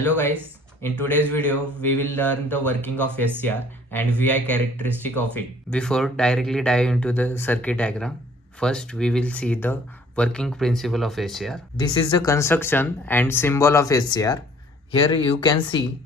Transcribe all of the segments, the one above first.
Hello guys, in today's video we will learn the working of SCR and VI characteristic of it. Before directly dive into the circuit diagram, first we will see the working principle of SCR. This is the construction and symbol of SCR. Here you can see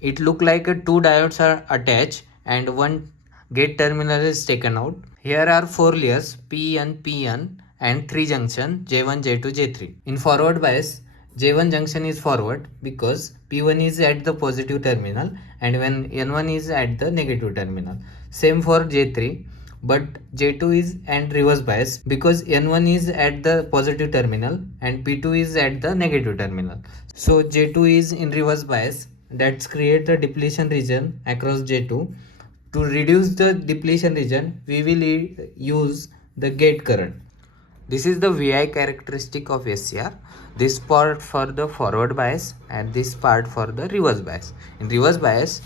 it look like two diodes are attached and one gate terminal is taken out. Here are four layers P1 and three junction J1, J2, J3. In forward bias, J1 junction is forward because P1 is at the positive terminal and when N1 is at the negative terminal. Same for J3, but J2 is and reverse bias because N1 is at the positive terminal and P2 is at the negative terminal. So J2 is in reverse bias. That's create a depletion region across J2. To reduce the depletion region, we will use the gate current. This is the VI characteristic of SCR. This part for the forward bias and this part for the reverse bias. In reverse bias,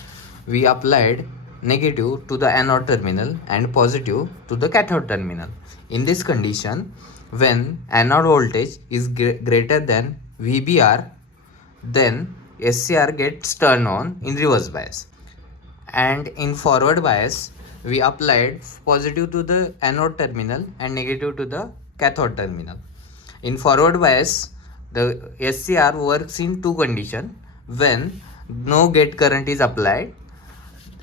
we applied negative to the anode terminal and positive to the cathode terminal. In this condition, when anode voltage is greater than VBR, then SCR gets turned on in reverse bias. And in forward bias, we applied positive to the anode terminal and negative to the cathode terminal. In forward bias, the SCR works in two conditions. When no gate current is applied,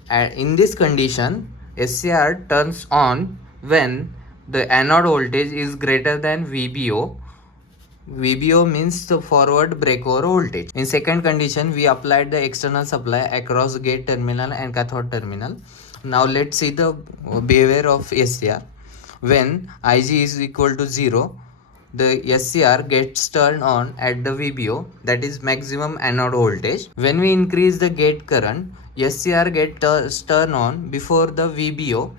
and in this condition, SCR turns on when the anode voltage is greater than VBO. VBO means the forward breakover voltage. In second condition, we applied the external supply across gate terminal and cathode terminal. Now let's see the behavior of SCR. When Ig is equal to 0, the SCR gets turned on at the VBO, that is maximum anode voltage. When we increase the gate current, SCR gets turned on before the VBO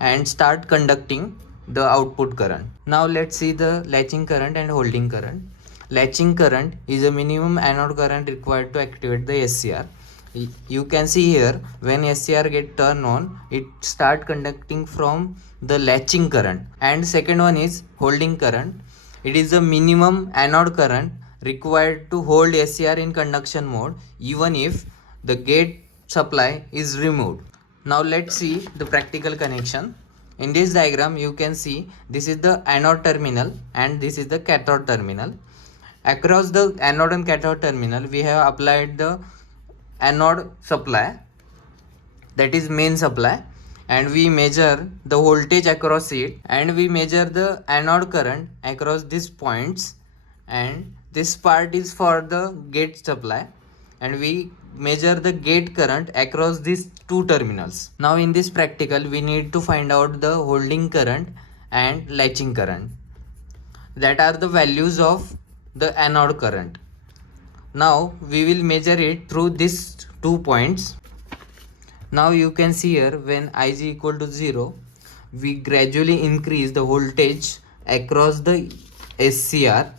and start conducting the output current. Now let's see the latching current and holding current. Latching current is a minimum anode current required to activate the SCR. You can see here when SCR get turned on, it start conducting from the latching current. And second one is holding current. It is the minimum anode current required to hold SCR in conduction mode even if the gate supply is removed. Now let's see the practical connection. In this diagram you can see this is the anode terminal and this is the cathode terminal. Across the anode and cathode terminal we have applied the anode supply, that is main supply, and we measure the voltage across it and we measure the anode current across these points, and this part is for the gate supply and we measure the gate current across these two terminals. Now in this practical we need to find out the holding current and latching current, that are the values of the anode current. Now we will measure it through these 2 points. Now you can see here when Ig equal to 0, we gradually increase the voltage across the SCR.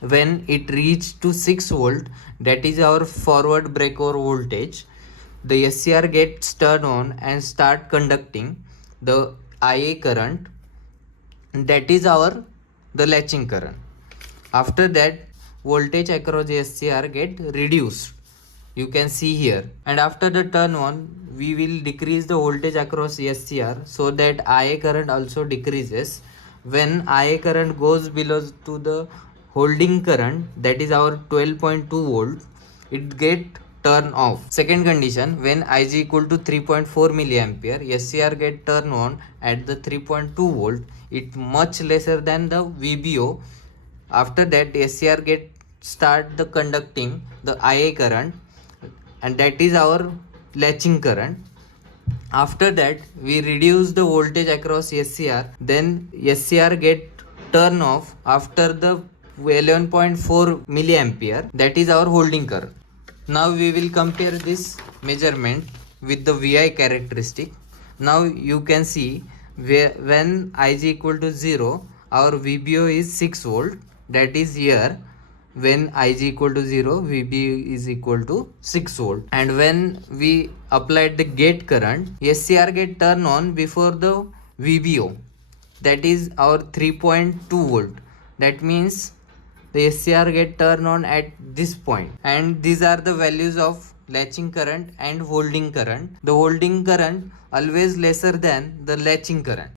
When it reached to 6 volt, that is our forward breakover voltage, the SCR gets turned on and start conducting the IA current, that is the latching current. After that, voltage across the SCR get reduced, you can see here, and after the turn on we will decrease the voltage across SCR so that IA current also decreases. When IA current goes below to the holding current, that is our 12.2 volt, it get turn off. Second condition, when Ig equal to 3.4 milliampere, SCR get turn on at the 3.2 volt, it much lesser than the VBO. After that SCR get start the conducting the IA current, and that is our latching current. After that we reduce the voltage across SCR, then SCR get turn off after the 11.4 milliampere, that is our holding current. Now we will compare this measurement with the VI characteristic. Now you can see when Ig equal to 0, our VBO is 6 volt, that is here when Ig equal to 0, VB is equal to 6 volt. And when we applied the gate current, SCR get turned on before the VBO, that is our 3.2 volt. That means the SCR get turned on at this point, and these are the values of latching current and holding current. The holding current always lesser than the latching current.